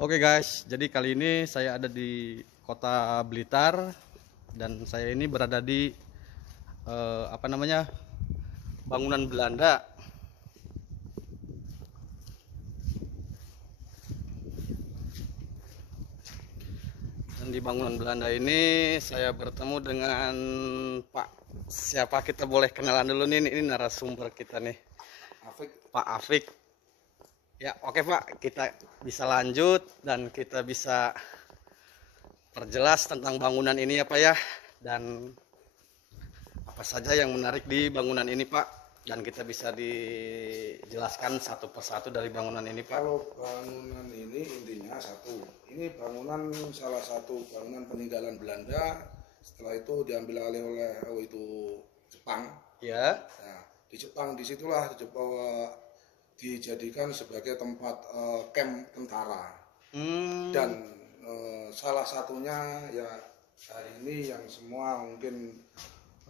Oke guys, jadi kali ini saya ada di kota Blitar dan saya ini berada di bangunan Belanda. Dan di bangunan Belanda ini saya bertemu dengan Pak. Siapa kita boleh kenalan dulu nih? Ini narasumber kita nih, Afik. Pak Afik. Ya, oke Pak, kita bisa lanjut dan kita bisa perjelas tentang bangunan ini ya Pak ya, dan apa saja yang menarik di bangunan ini Pak, dan kita bisa dijelaskan satu persatu dari bangunan ini Pak. Kalau bangunan ini intinya satu, ini bangunan salah satu bangunan peninggalan Belanda. Setelah itu diambil alih oleh itu Jepang. Ya. Nah, di Jepang disitulah dijadikan sebagai tempat camp tentara. Dan salah satunya ya hari ini yang semua mungkin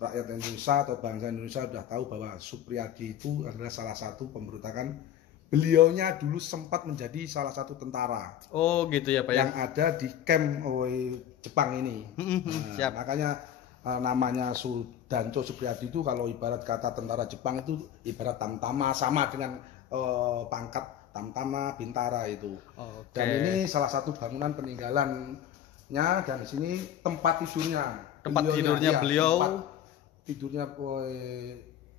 rakyat Indonesia atau bangsa Indonesia sudah tahu bahwa Suprijadi itu adalah salah satu pemberontakan. Beliaunya dulu sempat menjadi salah satu tentara. Oh gitu ya Pak yang ya. ada di camp Jepang ini. Siap. Makanya namanya Sudanco Suprijadi itu kalau ibarat kata tentara Jepang itu ibarat tamtama, sama dengan pangkat tamtama bintara itu. Oke. Dan ini salah satu bangunan peninggalannya, dan di sini tempat tidurnya. Tempat tidurnya beliau. Tempat tidurnya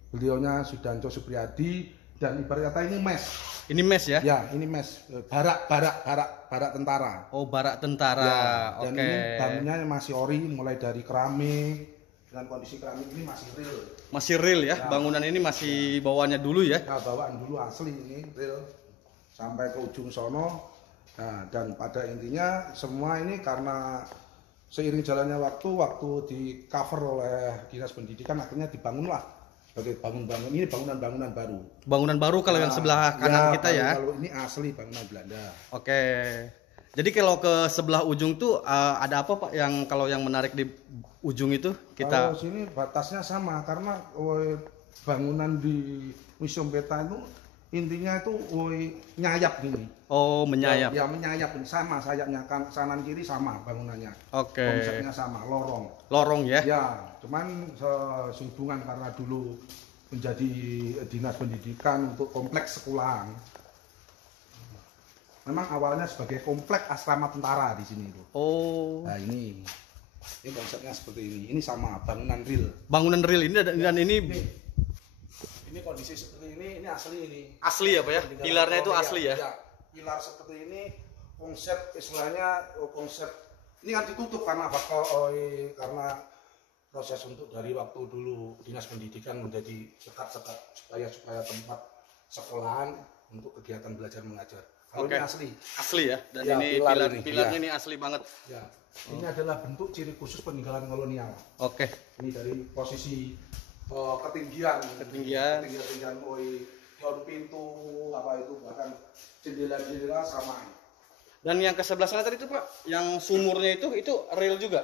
beliaunya Sudanco Suprijadi, dan ibarat kata ini mes. Ini mes ya? Ya, ini mes, barak tentara. Oh, barak tentara. Ya, dan Oke. ini bangunnya masih ori, mulai dari keramik. Dengan kondisi keramik ini masih real. Masih real ya? Ya. Bangunan ini masih bawaannya dulu ya? Ya, bawaan dulu asli ini real sampai ke ujung sono. Nah, dan pada intinya semua ini karena seiring jalannya waktu di cover oleh Dinas Pendidikan, akhirnya dibangunlah sebagai bangun-bangun ini bangunan-bangunan baru. Bangunan baru kalau yang sebelah kanan kita ya? Kalau ini asli bangunan Belanda. Oke. Jadi kalau ke sebelah ujung tuh ada apa Pak yang kalau yang menarik di ujung itu kita? Kalau sini batasnya sama karena bangunan di Museum Peta itu intinya itu nyayap gini. Oh, menyayap. Ya menyayap, sama sayapnya kanan kiri sama bangunannya. Oke. Konsepnya sama, lorong. Lorong ya? Ya, cuman sehubungan karena dulu menjadi dinas pendidikan untuk kompleks sekolahan. Memang awalnya sebagai kompleks asrama tentara di sini itu. Oh. Nah ini konsepnya seperti ini. Ini sama bangunan real. Bangunan real ini dan Ini kondisi seperti ini asli ini. asli ya Pak ya? Pilarnya itu asli ya? Ya, pilar seperti ini konsep istilahnya konsep ini kan ditutup karena karena proses untuk dari waktu dulu dinas pendidikan menjadi sekat-sekat supaya tempat sekolahan untuk kegiatan belajar mengajar. Kalau Oke. ini asli. Asli ya? Dan Ya, ini pilarnya ini asli banget. Ya. Ini adalah bentuk ciri khusus peninggalan kolonial. Oke. Ini dari posisi ketinggian daun pintu apa itu, bahkan jendela sama. Dan yang ke sebelah sana tadi itu Pak, yang sumurnya itu real juga?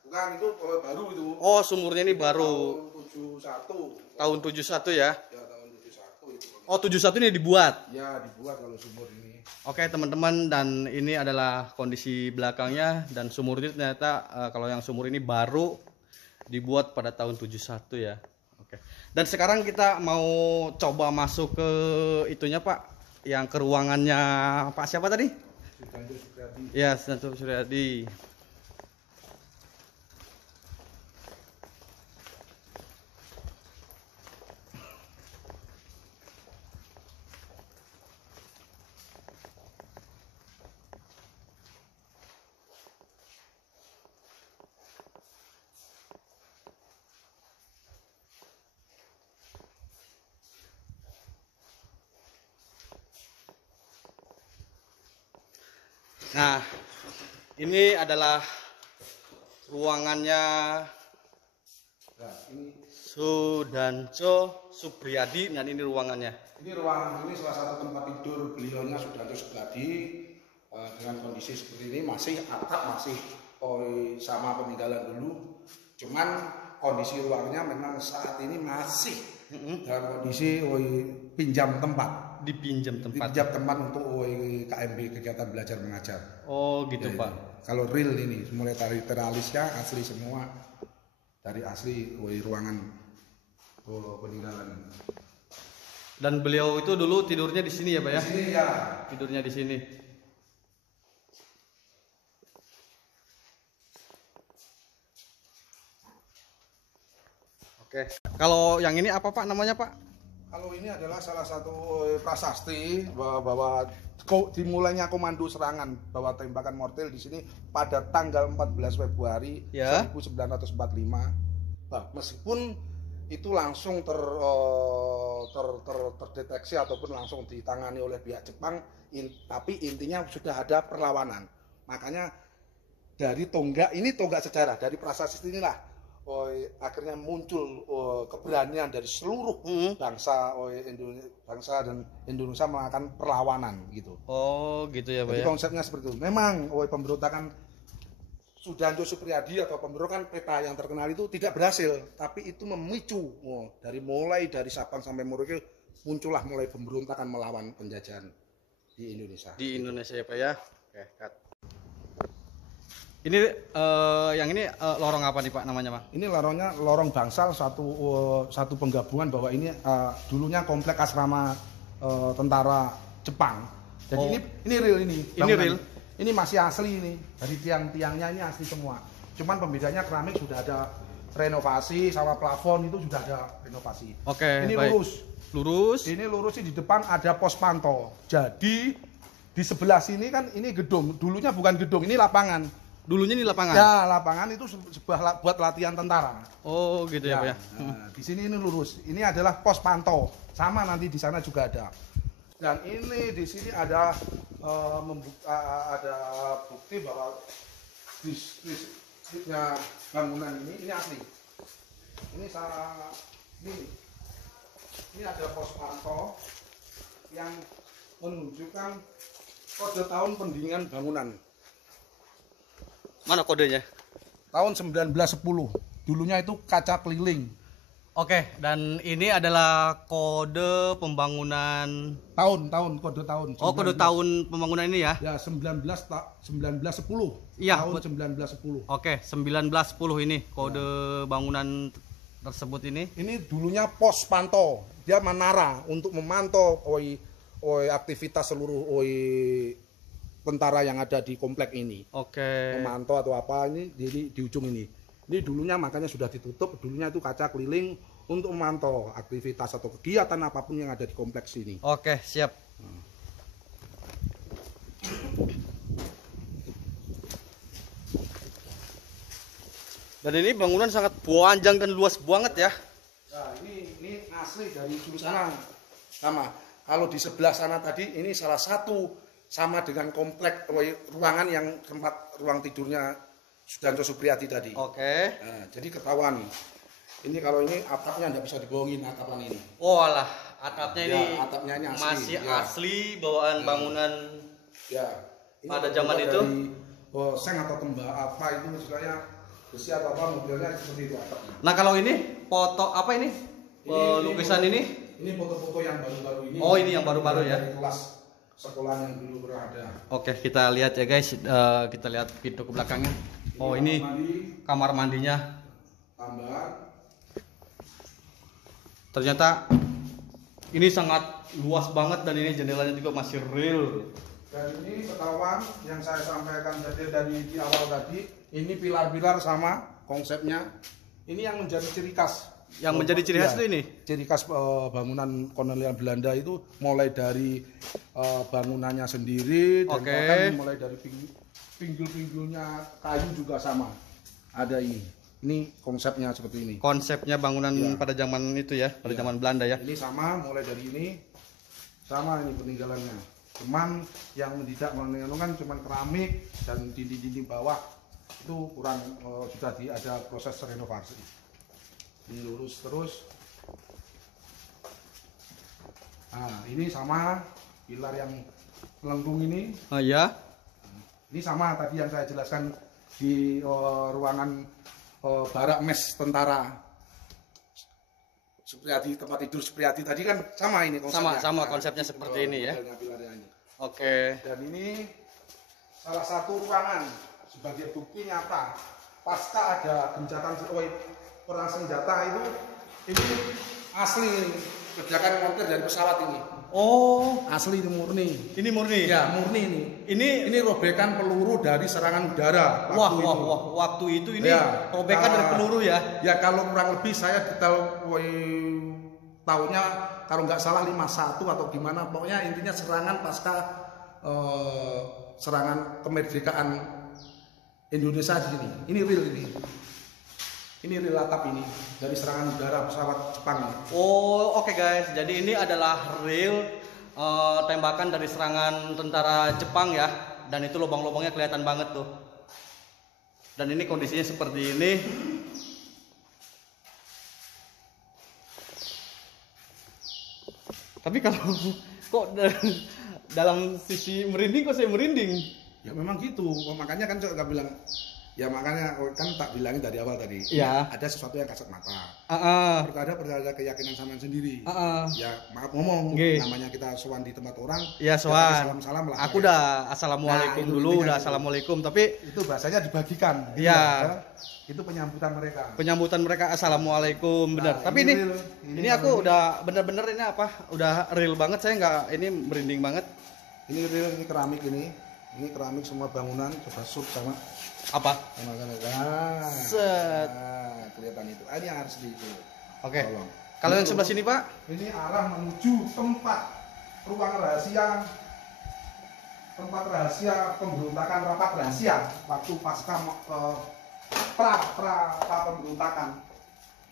Bukan, itu baru itu. Oh, sumurnya ini baru Tahun 71. tahun 71 ya? Ya, tahun 71 itu. Oh, 71 ini dibuat. Ya, dibuat kalau sumur ini. Oke teman-teman, dan ini adalah kondisi belakangnya, dan sumur itu ternyata kalau yang sumur ini baru dibuat pada tahun 71 ya. Oke. Dan sekarang kita mau coba masuk ke itunya Pak, yang ke ruangannya Pak siapa tadi? Sudanco Suprijadi. Ya, Sudanco Suprijadi. Nah, ini adalah ruangannya Nah, ini Sudanco Suprijadi, dan ini ruangannya. Ini ruangan ini salah satu tempat tidur beliaunya Sudanco Suprijadi, dengan kondisi seperti ini, masih atap masih sama peninggalan dulu. Cuman kondisi ruangnya memang saat ini masih dalam kondisi pinjam tempat. Dipinjam tempat. Dipinjam tempat untuk KMB, kegiatan belajar mengajar. Oh gitu Ya, Pak. Kalau real ini mulai dari teralisnya asli semua, dari asli ruangan peninggalan. Dan beliau itu dulu tidurnya di sini ya Pak ya? Di sini ya. Tidurnya di sini. Oke. Kalau yang ini apa Pak namanya Pak? Kalau ini adalah salah satu prasasti bahwa dimulainya komando serangan bahwa tembakan mortir di sini pada tanggal 14 Februari ya. 1945. Bah, meskipun itu langsung terdeteksi ataupun langsung ditangani oleh pihak Jepang, tapi intinya sudah ada perlawanan. Makanya dari tonggak sejarah, dari prasasti inilah akhirnya muncul keberanian dari seluruh bangsa dan Indonesia melakukan perlawanan gitu. Oh gitu ya Pak. Jadi konsepnya seperti itu. Memang pemberontakan Sudanjo Supriyadi atau pemberontakan peta yang terkenal itu tidak berhasil, tapi itu memicu mulai dari Sabang sampai Merauke muncullah mulai pemberontakan melawan penjajahan di Indonesia. Di Indonesia ya Pak ya. Oke, cut. Ini yang ini lorong apa nih Pak namanya Pak? Ini lorong Bangsal, satu penggabungan bahwa ini dulunya komplek asrama tentara Jepang. Jadi ini real ini. Ini real. Ini masih asli ini. Dari tiang-tiangnya ini asli semua. Cuman pembedanya keramik sudah ada renovasi, sama plafon itu sudah ada renovasi. Oke. Ini baik. Lurus. Ini lurus di depan ada pos pantau. Jadi di sebelah sini kan ini gedung. Dulunya bukan gedung, ini lapangan. Dulunya ini lapangan? Ya, lapangan itu sebuah buat latihan tentara. Oh, gitu ya, Pak ya. Nah, di sini ini lurus. Ini adalah pos pantau. Sama nanti di sana juga ada. Dan ini di sini ada ada bukti bahwa diskripsinya bangunan ini asli. Ini ada pos pantau yang menunjukkan kode tahun pendirian bangunan. Mana kodenya? Tahun 1910. Dulunya itu kaca keliling. Oke, dan ini adalah kode pembangunan kode tahun. Oh, kode tahun pembangunan ini ya? Ya, 1910. Iya, tahun 1910. Oke, 1910 ini kode bangunan tersebut ini. Ini dulunya pos pantau. Dia menara untuk memantau aktivitas seluruh tentara yang ada di komplek ini. Oke. Memantau atau apa ini di ujung ini. Ini dulunya makanya sudah ditutup. Dulunya itu kaca keliling untuk memantau aktivitas atau kegiatan apapun yang ada di kompleks ini. Oke, siap. Dan ini bangunan sangat panjang dan luas banget ya. Nah, ini asli dari dulu sana. Sama. Kalau di sebelah sana tadi ini salah satu sama dengan komplek ruangan yang tempat ruang tidurnya Sudanjo Supriyadi tadi. Oke. Nah, jadi ketahuan. Ini kalau ini atapnya tidak bisa dibohongin atapan ini. Oh alah, atapnya Ya, ini atapnya ini asli. masih Ya. asli bawaan bangunan Ya. Ini pada zaman itu. Dari, seng atau tembak apa itu istilahnya besi atau apa modelnya seperti itu atapnya. Nah kalau ini foto apa ini? Lukisan ini? Ini foto-foto yang baru-baru ini. Oh ini yang baru-baru ya? Dari kelas sekolah yang dulu pernah ada. Oke kita lihat ya guys, kita lihat pintu ke belakangnya. Oh ini kamar mandinya. Tambah. Ternyata ini sangat luas banget dan ini jendelanya juga masih real. Dan ini ketahuan yang saya sampaikan tadi dari di awal tadi, ini pilar-pilar sama konsepnya. Ini yang menjadi ciri khas. Yang menjadi ciri khas itu ini? Ciri khas bangunan kolonial Belanda itu mulai dari bangunannya sendiri dan bahkan mulai dari pinggul-pinggulnya kayu juga sama. Ada ini. Ini konsepnya seperti ini. Konsepnya bangunan pada zaman itu ya, pada zaman Belanda ya. Ini sama, mulai dari ini sama ini peninggalannya. Cuman yang tidak meninggalkan cuman keramik dan dinding-dinding bawah itu kurang sudah ada proses renovasi. Ini lurus terus. Nah, ini sama pilar yang melengkung ini. Oh ya. Ini sama tadi yang saya jelaskan di ruangan barak mes tentara Supriyadi, tempat tidur Supriyadi tadi kan sama ini konsepnya. Sama konsepnya seperti ini ya. Pilarnya ini. Oke. Dan ini salah satu ruangan sebagai bukti nyata pasca ada gencatan perang senjata itu, ini asli kerjakan mortir dari pesawat ini. Oh, Asli ini murni. ini murni. Ya, murni ini. Ini Robekan peluru dari serangan udara. waktu itu ini Ya, robekan dari peluru ya. Ya kalau kurang lebih saya detail tahunnya kalau nggak salah 51 atau gimana, pokoknya intinya serangan pasca serangan kemerdekaan Indonesia di sini. Ini real ini. Ini real atap ini dari serangan udara pesawat Jepang. Oh, oke guys. Jadi ini adalah real tembakan dari serangan tentara Jepang ya. Dan itu lubang-lubangnya kelihatan banget tuh. Dan ini kondisinya seperti ini. Tapi kalau kok dalam sisi merinding kok saya merinding. Ya memang gitu. Makanya kan saya nggak bilang. Ya makanya kan tak bilangin dari awal tadi. Iya. Ada sesuatu yang kasat mata. Ada keyakinan sama sendiri. Ya maaf ngomong. Namanya kita sowan di tempat orang. Iya sowan. Salam lah. Aku udah assalamualaikum dulu, udah assalamualaikum. Tapi itu bahasanya dibagikan. Iya. Itu penyambutan mereka. Penyambutan mereka assalamualaikum benar. Tapi ini aku udah bener-bener ini apa? Udah real banget, saya nggak ini merinding banget. Ini real, ini keramik ini. Ini keramik semua bangunan coba shoot sama apa? Set. Kelihatan itu. Ini yang harus di itu. Oke. Kalau yang sebelah sini Pak? Ini arah menuju tempat ruang rahasia, tempat rahasia pemberontakan, rapat rahasia waktu pasca pra pemberontakan.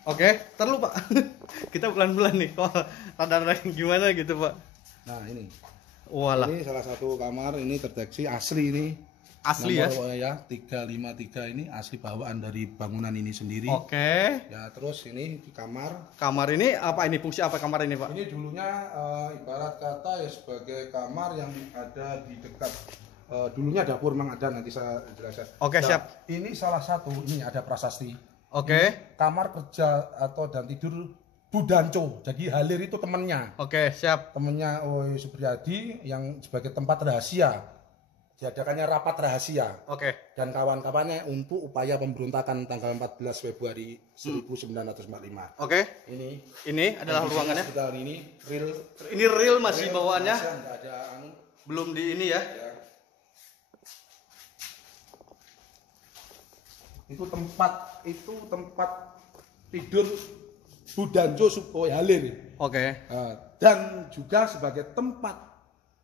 Oke, terlalu Pak. Kita pelan-pelan nih. Kok rada gimana gitu Pak? Nah ini. Walah. Ini salah satu kamar, ini terdeteksi asli ini. Asli nomor, ya 353 ini asli bawaan dari bangunan ini sendiri. Oke. Ya terus ini di kamar. Kamar ini apa ini, fungsi apa kamar ini Pak? Ini dulunya ibarat kata ya sebagai kamar yang ada di dekat dulunya dapur, memang ada, nanti saya jelaskan. Oke, siap. Ini salah satu, ini ada prasasti. Oke. Kamar kerja atau dan tidur Budanco. Jadi Halir itu temannya. Oke, siap. Temannya Supriyadi yang sebagai tempat rahasia. Diadakannya rapat rahasia. Oke. Dan kawan-kawannya untuk upaya pemberontakan tanggal 14 Februari 1945. Oke. Ini adalah ruangannya. Ini real. Ini real masih bawaannya. Enggak ada belum di ini ya. Itu tempat tidur Budanco Supoy Halir. Oke. Dan juga sebagai tempat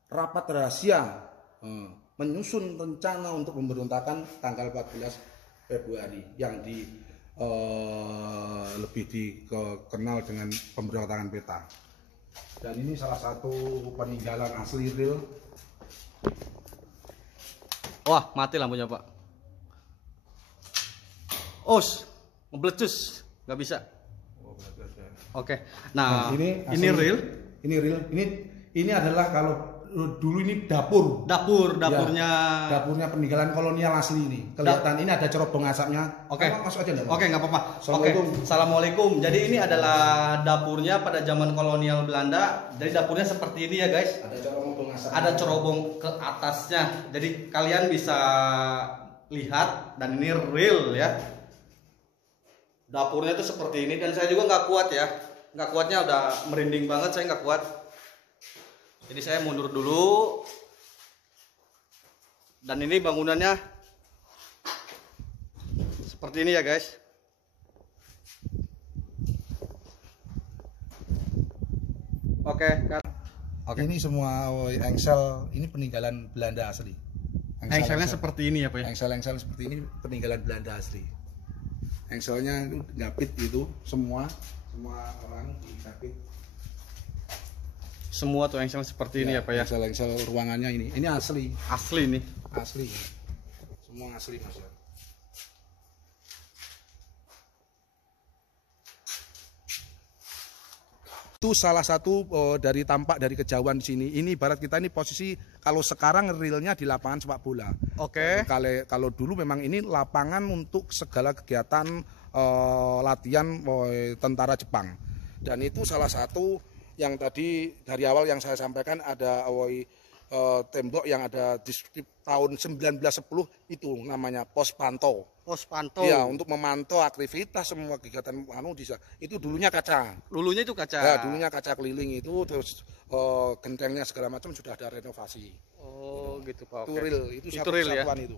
rapat rahasia menyusun rencana untuk pemberontakan tanggal 14 Februari yang lebih dikenal dengan pemberontakan peta. Dan ini salah satu peninggalan asli real. Wah, mati lampunya Pak. Ngeblecus, nggak bisa. Oke. Nah, ini real. Ini real. Ini adalah kalau dulu ini dapurnya peninggalan kolonial asli ini. Kelihatan ini ada cerobong asapnya. Oke. Masuk aja. Oke, nggak apa-apa. Oke. Assalamualaikum. Jadi ini adalah dapurnya pada zaman kolonial Belanda. Jadi dapurnya seperti ini ya guys. Ada cerobong ke atasnya. Jadi kalian bisa lihat dan ini real ya. Dapurnya itu seperti ini dan saya juga nggak kuat ya. Nggak kuatnya udah merinding banget, saya nggak kuat. Jadi saya mundur dulu. Dan ini bangunannya seperti ini ya guys. Oke. Ini semua engsel, ini peninggalan Belanda asli. Engselnya seperti ini ya Pak ya? Engsel seperti ini peninggalan Belanda asli. Engselnya itu dapit itu semua orang dapit. Semua tuh engsel seperti ini ya Pak ya? Engsel ruangannya ini asli. Asli nih? Asli. Semua asli Mas. Itu salah satu dari tampak dari kejauhan di sini. Ini ibarat kita ini posisi kalau sekarang realnya di lapangan sepak bola. Oke. Kalau dulu memang ini lapangan untuk segala kegiatan latihan tentara Jepang. Dan itu salah satu yang tadi dari awal yang saya sampaikan, ada tembok yang ada di tahun 1910 itu namanya pos pantau. Pos pantau. Iya, untuk memantau aktivitas semua kegiatan itu dulunya kaca. Dulunya itu kaca. Ya, dulunya kaca keliling itu, terus gentengnya segala macam sudah ada renovasi. Oh, gitu Pak. Itu real, itu satu real, ya? kesatuan itu.